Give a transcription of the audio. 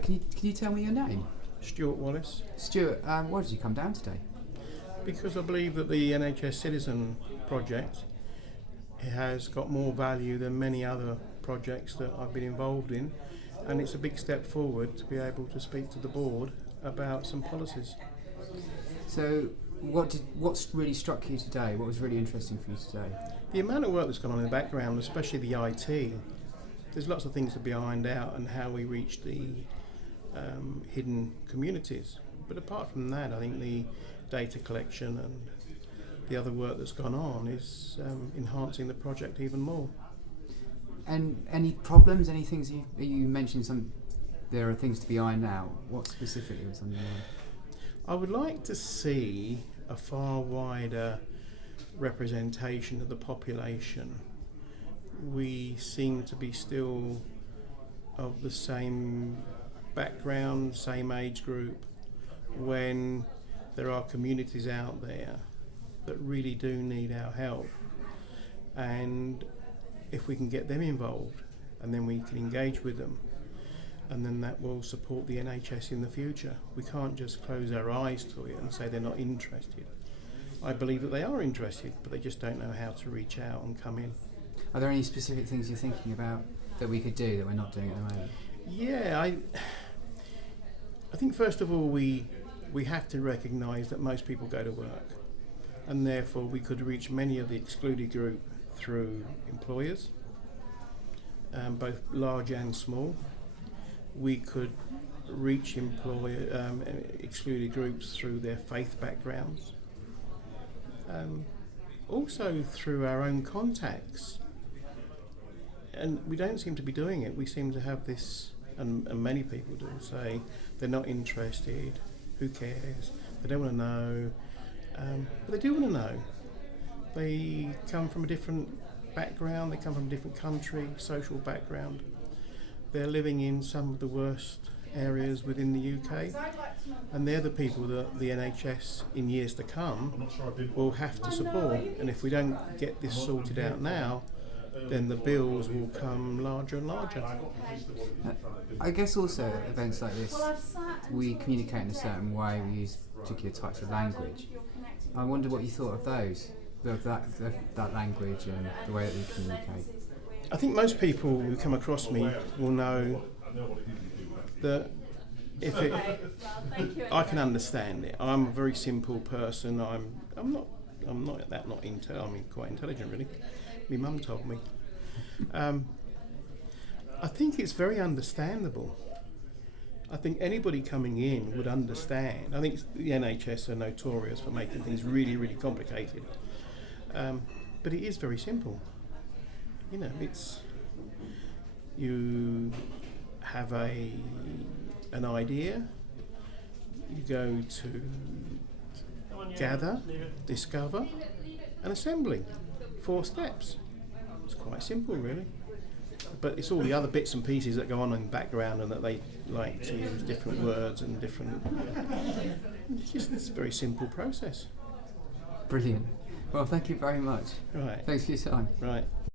Can you tell me your name? Stuart Wallace. Stuart, why did you come down today? Because I believe that the NHS Citizen project has got more value than many other projects that I've been involved in, and it's a big step forward to be able to speak to the board about some policies. So, what's really struck you today? What was really interesting for you today? The amount of work that's gone on in the background, especially the IT, there's lots of things to be ironed out and how we reach the hidden communities. But apart from that, I think the data collection and the other work that's gone on is enhancing the project even more. And any problems? Any things you mentioned? There are things to be ironed out. What specifically was on your mind? I would like to see a far wider representation of the population. We seem to be still of the same background, same age group, when there are communities out there that really do need our help. And if we can get them involved, and then we can engage with them, and then that will support the NHS in the future. We can't just close our eyes to it and say they're not interested. I believe that they are interested, but they just don't know how to reach out and come in. Are there any specific things you're thinking about that we could do that we're not doing at the moment? Yeah, I think first of all we have to recognise that most people go to work, and therefore we could reach many of the excluded group through employers, both large and small. We could reach excluded groups through their faith backgrounds, also through our own contacts. And we don't seem to be doing it. We seem to have this, and many people do, say they're not interested, who cares, they don't want to know, but they do want to know. They come from a different background, they come from a different country, social background. They're living in some of the worst areas within the UK, and they're the people that the NHS in years to come will have to support. And if we don't get this sorted out now, then the bills will come larger and larger. I guess also at events like this, we communicate in a certain way, we use particular types of language. I wonder what you thought of those, that language and the way that we communicate. I think most people who come across me will know that I can understand it. I'm a very simple person. I'm not quite intelligent really. My mum told me. I think it's very understandable. I think anybody coming in would understand. I think the NHS are notorious for making things really, really complicated. But it is very simple. You know, you have an idea, you go to gather, discover, and assembly. 4 steps. It's quite simple, really. But it's all the other bits and pieces that go on in the background, and that they like to use different words and different. It's a very simple process. Brilliant. Well, thank you very much. Right. Thanks for your time. Right.